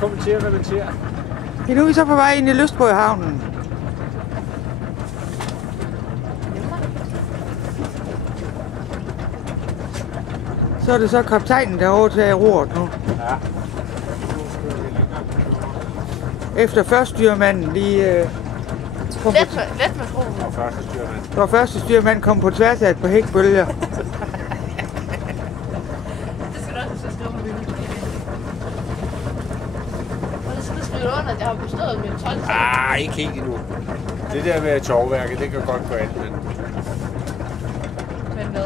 kommentere og relatere. Ja, nu er vi så på vej ind i Lystbådehavnen. Så er det så kaptajnen, der overtager roret nu. Ja. Efter førststyrmanden lige kom på... Let med tro. Og første styrmand. Hvor første styrmand kom på tværs af et par hækbølger. Det skal du også skrive på billedet. Og det skal skrive under, at jeg har bestået med 12. Ikke helt endnu. Det der med tovværket, det kan godt gå alt, men Men hvad?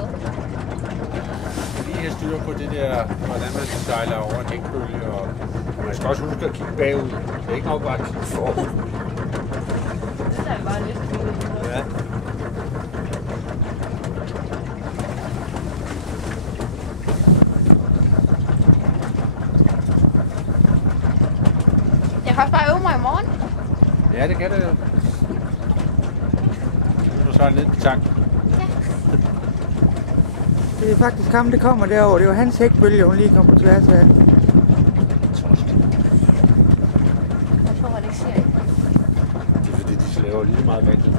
lige have styr på det der, hvordan man sejler over en hækbølge, og man skal også huske at kigge bagud. Det er ikke nok bare at kigge forud. Det er bare lidt vildt. Ja. Jeg kan også bare øve mig i morgen. Ja, det kan det jo. Nu er du så ned på tanken. Det er faktisk ham, der kommer derover. Det var hans hækbølge, hun lige kom på tværs af. Jeg tror, at det ikke ser. Det er fordi, de slæver lige meget vand til det.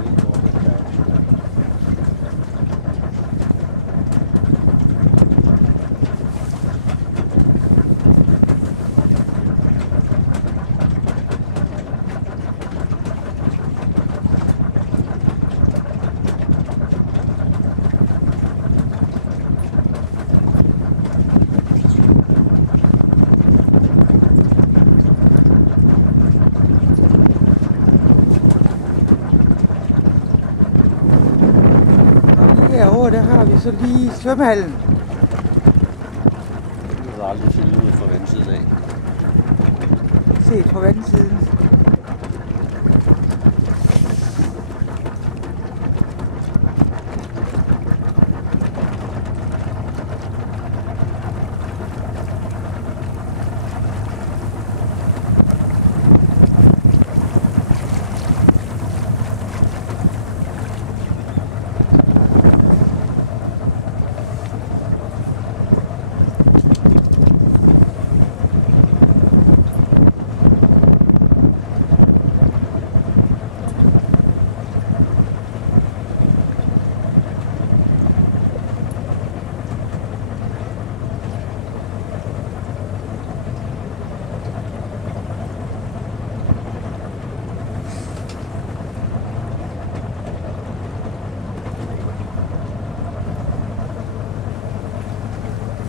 Herovre, der har vi så lige svømmehallen. Det er aldrig fyldt ud fra vandsiden af. Set fra vandsiden.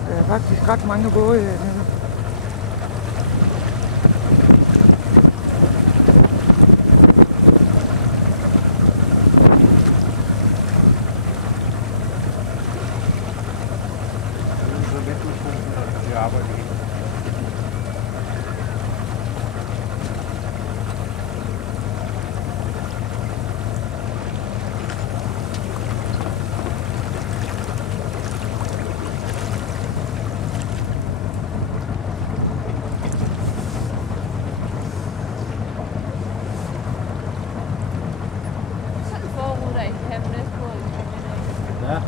Der er faktisk ret mange både hernede. Så lidt udskolen, når de arbejder i. Sådan forud af, kan have næste på. Ja.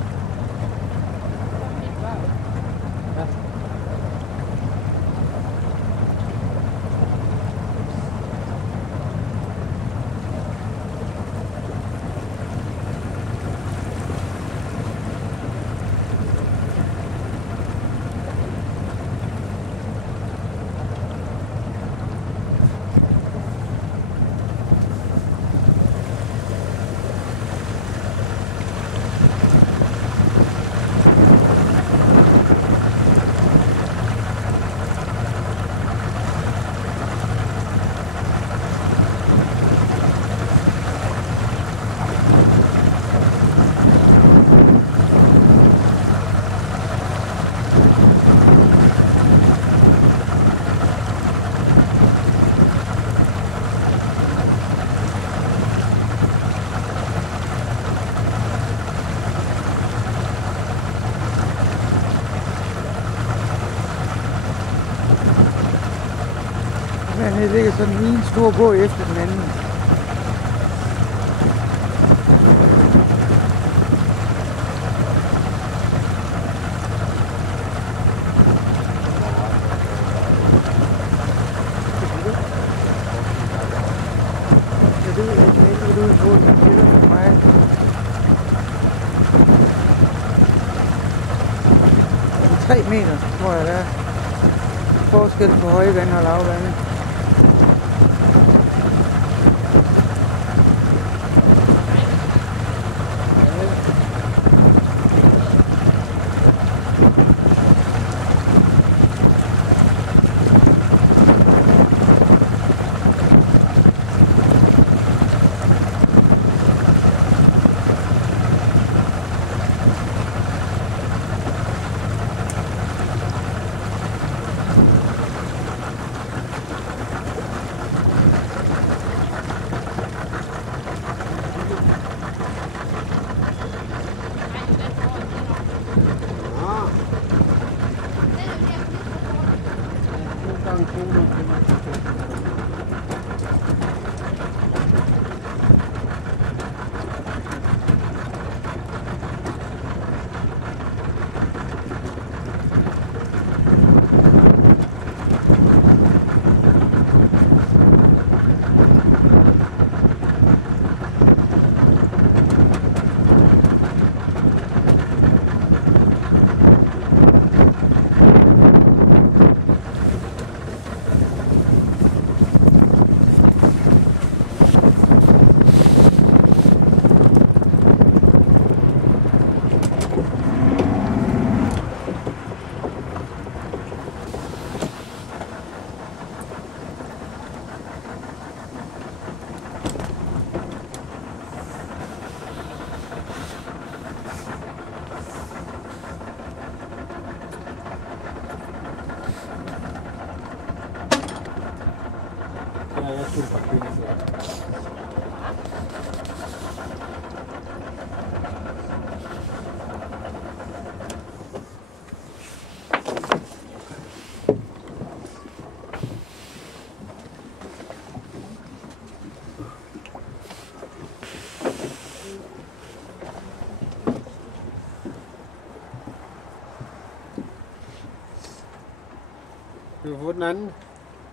Hernede ligger sådan en stor båd efter den anden. 3 meter, tror jeg, der er forskel på højvand og lavvand. Jeg skulle parkere før. Skal du få den anden? Det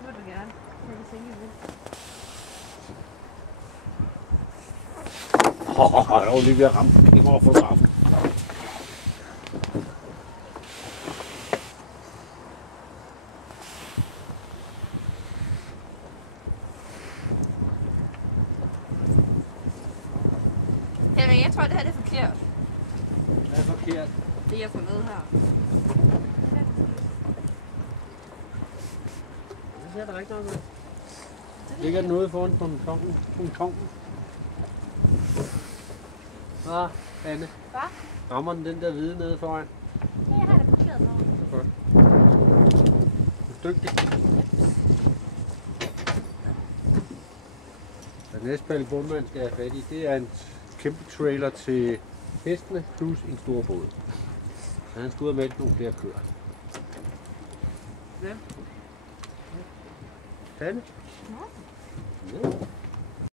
må du gerne. Jeg kan tænke det. Jeg var lige ved at ramme King over fotografen. Henrik, jeg tror, det her det er forkert. Det er forkert. Det jeg får med her. Det ser der ikke noget med. Ligger den ude foran pontonen? Nå, Anne. Hvad? Rammer den der hvide nede foran? Ja, jeg har det parkeret nu. Godt. Du er dygtig. Den næste Palle Bundmand skal have fat i, det er en kæmpe trailer til hestene plus en stor båd. Så han skal ud og mælke nogle flere køer. Hvem? Tanne? Nå. Ja.